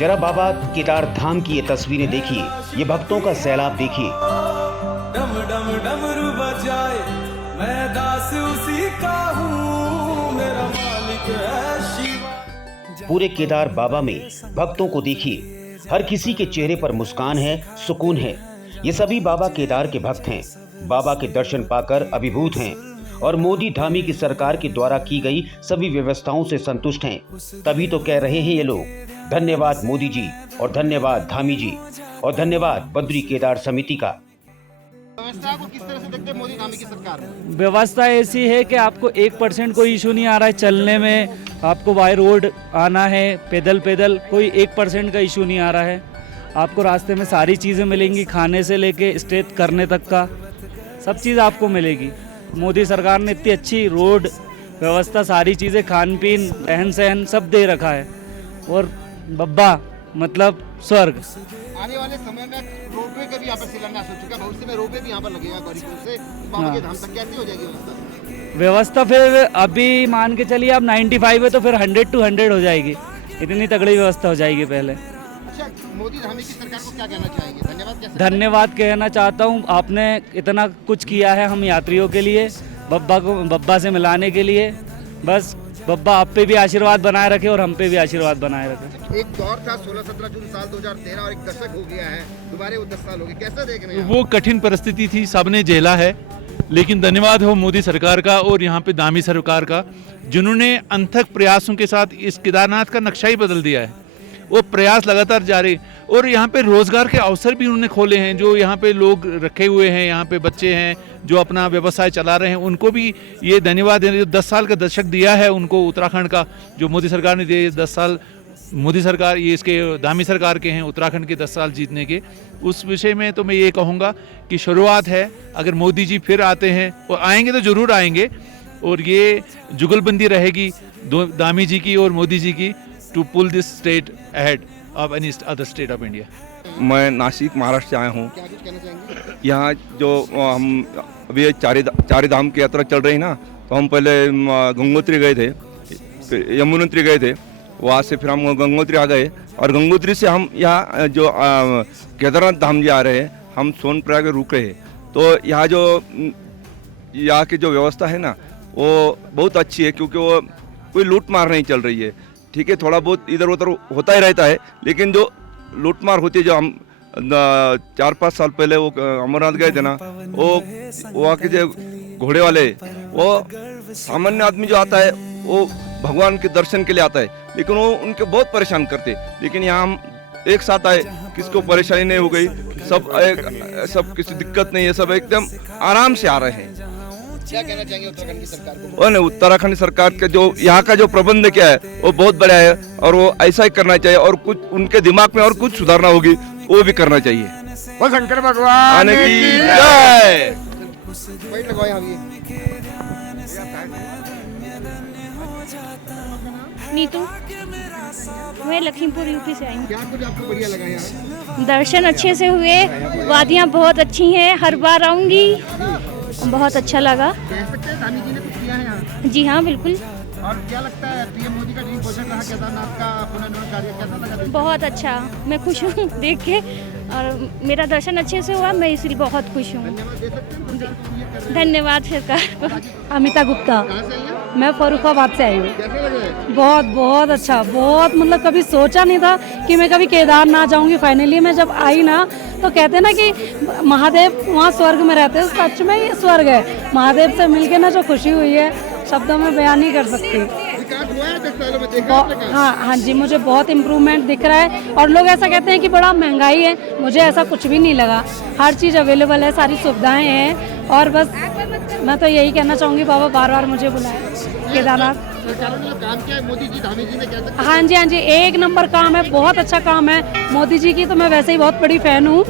जरा बाबा केदार धाम की ये तस्वीरें देखिए, ये भक्तों का सैलाब देखिए। डम डम डमरू बजाए, मैं दास उसी का हूँ, मेरा मालिक है शिवा। पूरे केदार बाबा में भक्तों को देखिए, हर किसी के चेहरे पर मुस्कान है, सुकून है। ये सभी बाबा केदार के भक्त हैं, बाबा के दर्शन पाकर अभिभूत हैं और मोदी धामी की सरकार के द्वारा की गई सभी व्यवस्थाओं से संतुष्ट हैं। तभी तो कह रहे हैं ये लोग, धन्यवाद मोदी जी और धन्यवाद धामी जी और धन्यवाद बद्री केदार समिति का। व्यवस्था को किस तरह से देखते हैं मोदी धामी की सरकार में? व्यवस्था ऐसी है कि आपको 1% कोई इशू नहीं आ रहा है चलने में। आपको बाय रोड आना है, पैदल कोई 1% का इशू नहीं आ रहा है। आपको रास्ते में सारी चीज़ें मिलेंगी, खाने से लेके स्टे करने तक का सब चीज़ आपको मिलेगी। मोदी सरकार ने इतनी अच्छी रोड व्यवस्था, सारी चीज़ें, खान पीन, रहन सहन सब दे रखा है। और बब्बा मतलब स्वर्ग। आने वाले समय में रोपवे का भी यहाँ पर शिलान्यास हो चुका है, भविष्य में रोपवे भी यहाँ पर लगेगा गौरीकुंड से बाबा के धाम तक। कैसी हो जाएगी व्यवस्था? फिर अभी मान के चलिए आप 95 है तो फिर 100 to 100 हो जाएगी। इतनी तगड़ी व्यवस्था हो जाएगी पहले। अच्छा, मोदी धामी की सरकार को क्या कहना चाहेंगे? धन्यवाद कहना चाहता हूँ, आपने इतना कुछ किया है हम यात्रियों के लिए, बब्बा से मिलाने के लिए। बस बब्बा आप पे भी आशीर्वाद बनाए रखे और हम पे भी आशीर्वाद बनाए रखे। एक दौर था 16-17 जून साल 2013 और एक दशक हो गया है, दोबारा वो 10 साल हो गए, कैसा देख रहे हैं? वो कठिन परिस्थिति थी, सबने झेला है, लेकिन धन्यवाद हो मोदी सरकार का और यहाँ पे धामी सरकार का, जिन्होंने अनथक प्रयासों के साथ इस केदारनाथ का नक्शा ही बदल दिया है। वो प्रयास लगातार जारी और यहाँ पे रोजगार के अवसर भी उन्होंने खोले हैं। जो यहाँ पे लोग रखे हुए हैं, यहाँ पे बच्चे हैं जो अपना व्यवसाय चला रहे हैं, उनको भी ये धन्यवाद है। जो 10 साल का दशक दिया है उनको उत्तराखंड का, जो मोदी सरकार ने दिए 10 साल, मोदी सरकार ये इसके धामी सरकार के हैं उत्तराखंड के 10 साल जीतने के। उस विषय में तो मैं ये कहूँगा कि शुरुआत है। अगर मोदी जी फिर आते हैं और आएंगे तो ज़रूर आएंगे, और ये जुगलबंदी रहेगी धामी जी की और मोदी जी की, to pull this state ahead of any other state of India. मैं नासिक महाराष्ट्र से आया हूँ। क्या कुछ कहना चाहेंगे? यहाँ जो हम अभी चार धाम की यात्रा चल रही है ना, तो हम पहले गंगोत्री गए थे, यमुनोत्री गए थे, वहाँ से फिर हम गंगोत्री आ गए और गंगोत्री से हम यहाँ जो केदारनाथ धाम जी आ रहे हैं, हम सोनप्रयाग में रुक रहे हैं। तो यहाँ यहाँ की जो व्यवस्था है ना वो बहुत अच्छी है, क्योंकि वो कोई लूट मार नहीं चल रही है। ठीक है, थोड़ा बहुत इधर उधर होता ही रहता है, लेकिन जो लूटमार होती है, जो हम 4-5 साल पहले वो अमरनाथ गए थे ना, वो वहाँ के जो घोड़े वाले, वो सामान्य आदमी जो आता है वो भगवान के दर्शन के लिए आता है, लेकिन वो उनके बहुत परेशान करते। लेकिन यहाँ हम एक साथ आए, किसको परेशानी नहीं हो गई, सब किसी दिक्कत नहीं है, सब एकदम आराम से आ रहे हैं। क्या कहना चाहेंगे उत्तराखंड की सरकार को? और उत्तराखंड सरकार के जो यहाँ का जो प्रबंध किया है वो बहुत बड़ा है, और वो ऐसा ही करना चाहिए, और कुछ उनके दिमाग में और कुछ सुधारना होगी वो भी करना चाहिए। वो शंकर भगवान की जय। वही लगवाए यहाँ भी। नीतू, मैं लखीमपुर यूपी से आई हूँ। क्या कुछ आपको बढ़िया लगा यहाँ? दर्शन अच्छे से हुए, वादियाँ बहुत अच्छी हैं, हर बार आऊँगी, बहुत अच्छा लगा। कह सकते हैं धामी जी ने कुछ किया है यहाँ? जी हाँ, बिल्कुल। और क्या लगता है पीएम मोदी का ड्रीम प्रोजेक्ट रहा केदारनाथ का पुनर्निर्माण कार्य, कैसा लगा? बहुत अच्छा, मैं खुश हूँ देख के, और मेरा दर्शन अच्छे से हुआ, मैं इसलिए बहुत खुश हूँ। धन्यवाद दे सकते हैं सरकार को ये कर रहे हैं? धन्यवाद सरकार को। अमिता गुप्ता, कहाँ से आई हैं? मैं फरुखाबाद से आई हूँ। कैसे लगे? बहुत अच्छा, बहुत मतलब कभी सोचा नहीं था कि मैं कभी केदारनाथ जाऊँगी। फाइनली मैं जब आई ना, तो कहते हैं ना कि महादेव वहाँ स्वर्ग में रहते हैं, सच में ये स्वर्ग है। महादेव से मिलके ना जो खुशी हुई है, शब्दों में बयान नहीं कर सकती। विकास हुआ है 10 सालों में, देखा आपने कहाँ? हाँ जी, मुझे बहुत इम्प्रूवमेंट दिख रहा है। और लोग ऐसा कहते हैं कि बड़ा महंगाई है, मुझे ऐसा कुछ भी नहीं लगा। हर चीज़ अवेलेबल है, सारी सुविधाएं हैं, और बस मैं तो यही कहना चाहूँगी, बाबा बार बार मुझे बुलाए केदारनाथ। सरकारों ने जो काम किया है मोदी जी धामी जी ने, कह सकते हैं? हाँ जी, एक नंबर काम है, बहुत अच्छा काम है मोदी जी की। तो मैं वैसे ही बहुत बड़ी फ़ैन हूँ,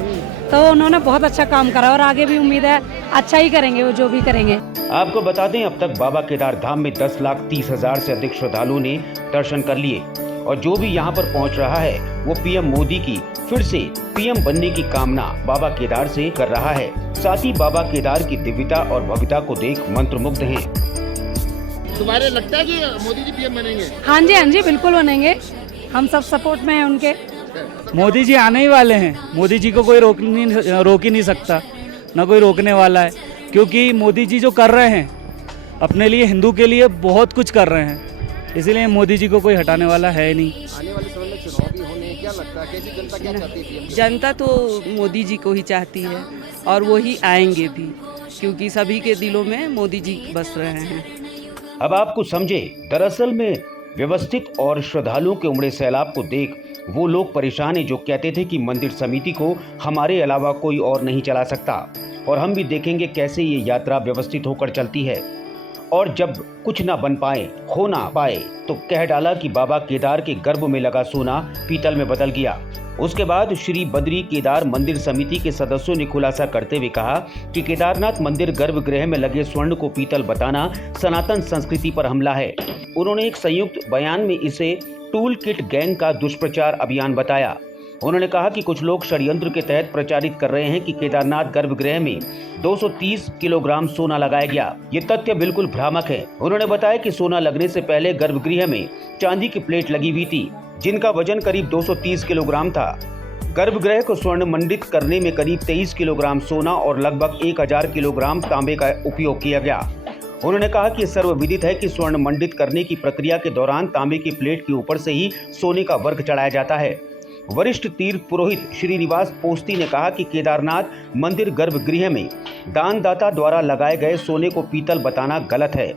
तो उन्होंने बहुत अच्छा काम करा और आगे भी उम्मीद है अच्छा ही करेंगे वो जो भी करेंगे। आपको बता दें, अब तक बाबा केदार धाम में 10,30,000 से अधिक श्रद्धालुओं ने दर्शन कर लिए, और जो भी यहाँ पर पहुँच रहा है वो पीएम मोदी की फिर से पीएम बनने की कामना बाबा केदार से कर रहा है। साथ ही बाबा केदार की दिव्यता और भव्यता को देख मंत्रमुग्ध हैं। तुम्हारे लगता है कि मोदी जी पीएम बनेंगे? हाँ जी, बिल्कुल बनेंगे। हम सब सपोर्ट में हैं उनके। मोदी जी आने ही वाले हैं। मोदी जी को कोई रोक ही नहीं सकता, ना कोई रोकने वाला है, क्योंकि मोदी जी जो कर रहे हैं अपने लिए, हिंदू के लिए बहुत कुछ कर रहे हैं, इसीलिए मोदी जी को कोई हटाने वाला है नहीं। आने वाले समय में चुनाव भी होने, क्या लगता है कैसी जनता क्या चाहती है? जनता तो मोदी जी को ही चाहती है और वो ही आएंगे भी, क्योंकि सभी के दिलों में मोदी जी बस रहे हैं। अब आप कुछ समझे। दरअसल में व्यवस्थित और श्रद्धालुओं के उमड़े सैलाब को देख वो लोग परेशान हैं जो कहते थे कि मंदिर समिति को हमारे अलावा कोई और नहीं चला सकता, और हम भी देखेंगे कैसे ये यात्रा व्यवस्थित होकर चलती है। और जब कुछ ना बन पाए, हो ना पाए, तो कह डाला कि बाबा केदार के गर्भ में लगा सोना पीतल में बदल गया। उसके बाद श्री बद्री केदार मंदिर समिति के सदस्यों ने खुलासा करते हुए कहा कि केदारनाथ मंदिर गर्भगृह में लगे स्वर्ण को पीतल बताना सनातन संस्कृति पर हमला है। उन्होंने एक संयुक्त बयान में इसे टूल किट गैंग का दुष्प्रचार अभियान बताया। उन्होंने कहा कि कुछ लोग षड्यंत्र के तहत प्रचारित कर रहे हैं कि केदारनाथ गर्भगृह में 230 किलोग्राम सोना लगाया गया। ये तथ्य बिल्कुल भ्रामक है। उन्होंने बताया कि सोना लगने से पहले गर्भगृह में चांदी की प्लेट लगी हुई थी, जिनका वजन करीब 230 किलोग्राम था। गर्भगृह को स्वर्ण मंडित करने में करीब 23 किलोग्राम सोना और लगभग 1000 किलोग्राम तांबे का उपयोग किया गया। उन्होंने कहा कि सर्वविदित है कि स्वर्ण मंडित करने की प्रक्रिया के दौरान तांबे की प्लेट के ऊपर से ही सोने का वर्क चढ़ाया जाता है। वरिष्ठ तीर्थ पुरोहित श्रीनिवास पोस्ती ने कहा कि केदारनाथ मंदिर गर्भगृह में दानदाता द्वारा लगाए गए सोने को पीतल बताना गलत है।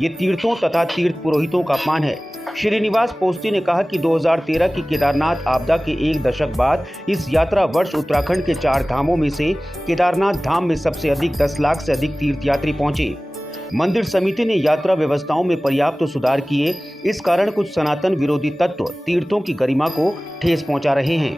ये तीर्थों तथा तीर्थ पुरोहितों का अपमान है। श्रीनिवास पोस्ती ने कहा कि 2013 की केदारनाथ आपदा के एक दशक बाद इस यात्रा वर्ष उत्तराखंड के 4 धामों में से केदारनाथ धाम में सबसे अधिक 10 लाख से अधिक तीर्थयात्री पहुंचे। मंदिर समिति ने यात्रा व्यवस्थाओं में पर्याप्त सुधार किए। इस कारण कुछ सनातन विरोधी तत्व तीर्थों की गरिमा को ठेस पहुंचा रहे हैं।